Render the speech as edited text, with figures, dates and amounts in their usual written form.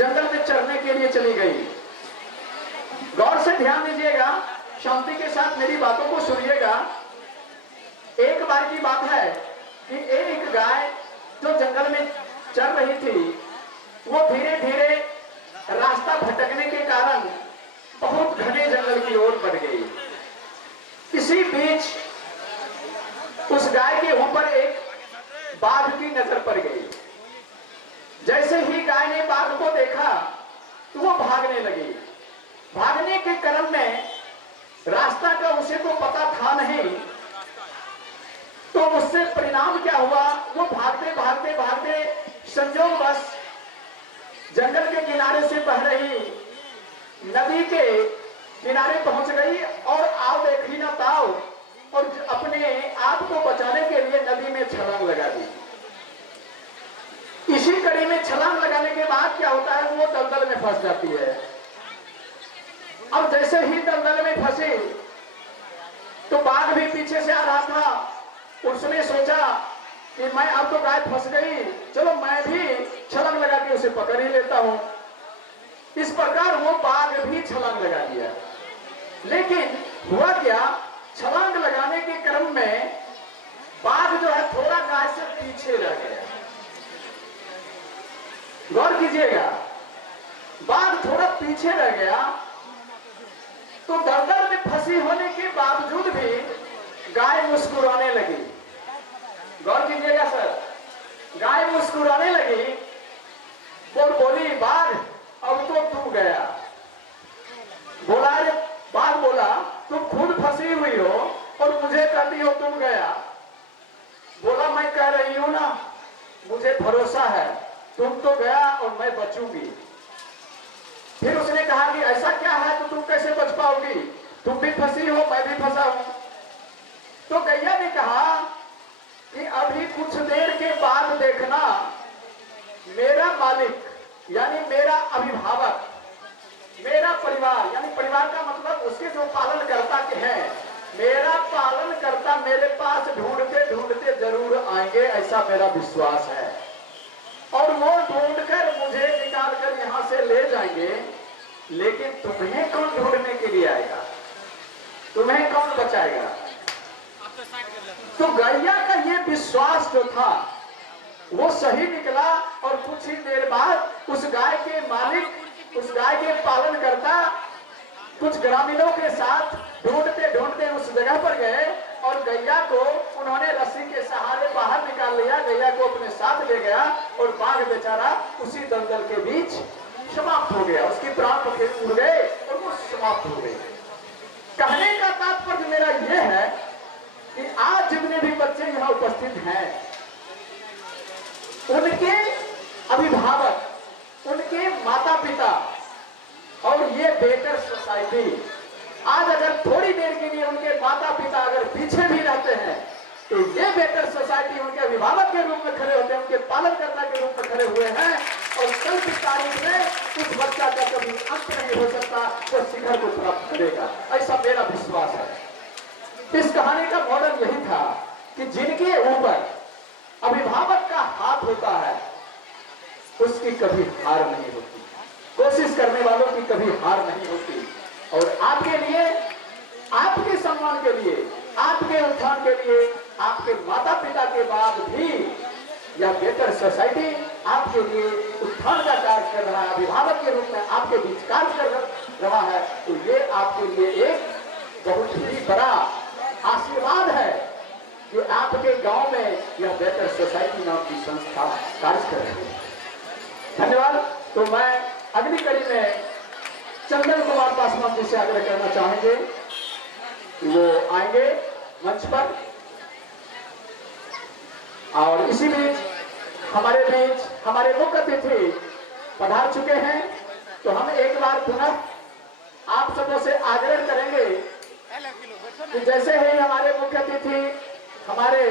जंगल में चरने के लिए चली गई। गौर से ध्यान दीजिएगा, शांति के साथ मेरी बातों को सुनिएगा। एक बार की बात है कि एक गाय जो जंगल में चल रही थी, वो धीरे धीरे रास्ता भटकने के कारण बहुत घने जंगल की ओर बढ़ गई। इसी बीच उस गाय के ऊपर एक बाघ की नजर पड़ गई। जैसे ही गाय ने बाघ को देखा तो वो भागने लगी। भागने के क्रम में रास्ता का उसे तो पता था नहीं, तो उससे परिणाम क्या हुआ, वो भागते भागते भागते संयोगवश जंगल के किनारे से बह रही नदी के किनारे पहुंच गई और आओ देखी ना ताओ, और अपने आप को बचाने के लिए नदी में छलांग लगा दी। इसी कड़ी में छलांग लगाने के बाद क्या होता है, वो दलदल में फंस जाती है। अब जैसे ही दलदल में फंसी तो बाघ भी पीछे से आ रहा था। उसने सोचा कि मैं अब तो गाय फंस गई, चलो मैं भी छलांग लगा के उसे पकड़ ही लेता हूं। इस प्रकार वो बाघ भी छलांग लगा दिया। लेकिन हुआ क्या, छलांग लगाने के क्रम में बाघ जो है थोड़ा गाय से पीछे रह गया। गौर कीजिएगा, बाघ थोड़ा पीछे रह गया तो दलदल में फंसी होने के बावजूद भी गाय मुस्कुराने लगी। गौर कीजिएगा सर, गाय मुस्कुराने लगी और बोली, बाघ अब तो तू गया। बोला, अरे बाघ बोला, तुम खुद फंसी हुई हो और मुझे कहती हो तुम गया। बोला, मैं कह रही हूं ना, मुझे भरोसा है, तुम तो गया और मैं बचूंगी। फिर उसने कहा कि ऐसा क्या है तो तुम कैसे बच पाओगी, तुम भी फंसी हो, मैं भी फंसा हूं। तो गैया ने कहा कि अभी कुछ देर के बाद देखना, मेरा मालिक यानी मेरा अभिभावक, मेरा परिवार, यानी परिवार का मतलब उसके जो पालन करता के हैं, मेरा पालन करता मेरे पास ढूंढते ढूंढते जरूर आएंगे, ऐसा मेरा विश्वास है। और वो ढूंढकर मुझे निकालकर यहां से ले जाएंगे। लेकिन तुम्हें कौन ढूंढने के लिए आएगा, तुम्हें कौन बचाएगा? तो गैया का ये विश्वास जो था वो सही निकला। और कुछ ही देर बाद उस गाय के मालिक, उस गाय के पालन करता कुछ ग्रामीणों के साथ ढूंढते ढूंढते उस जगह पर गए और गैया को उन्होंने रस्सी के सहारे बाहर निकाल लिया। गैया को अपने साथ ले गया और बाघ बेचारा उसी दलदल के बीच समाप्त हो गया। उसकी प्राण उड़ गए और वो समाप्त हो गए। कहने का तात्पर्य मेरा यह है कि आज जितने भी बच्चे यहाँ उपस्थित हैं, उनके अभिभावक, उनके माता पिता और ये बेटर सोसाइटी, आज अगर थोड़ी देर के लिए उनके माता पिता अगर पीछे भी रहते हैं तो ये बेटर सोसाइटी उनके अभिभावक के रूप में खड़े होते हैं, उनके पालनकर्ता के रूप में खड़े हुए हैं। और कल की तारीख में उस बच्चा का कभी अंत नहीं हो सकता, वो शिखर को प्राप्त करेगा, ऐसा मेरा विश्वास है। इस कहानी का मॉडल यही था कि जिनके ऊपर अभिभावक का हाथ होता है उसकी कभी हार नहीं होती, कोशिश करने वालों की कभी हार नहीं होती। और आपके लिए, आपके सम्मान के लिए, आपके उत्थान के लिए, आपके माता पिता के बाद भी यह बेटर सोसाइटी आपके लिए उत्थान का कार्य कर रहा है, अभिभावक के रूप में आपके बीच कार्य कर रहा है। तो ये आपके लिए एक बहुत ही बड़ा आशीर्वाद है कि आपके गांव में यह बेटर सोसाइटी नाम की संस्था कार्य कर रही है। धन्यवाद। तो मैं अगली कड़ी में चंदन कुमार पासवान जी से आग्रह करना चाहेंगे कि वो आएंगे मंच पर। और इसी बीच हमारे बीच हमारे मुख्य अतिथि पधार चुके हैं, तो हम एक बार पुनः आप सबों से आग्रह करेंगे कि जैसे ही हमारे मुख्य अतिथि हमारे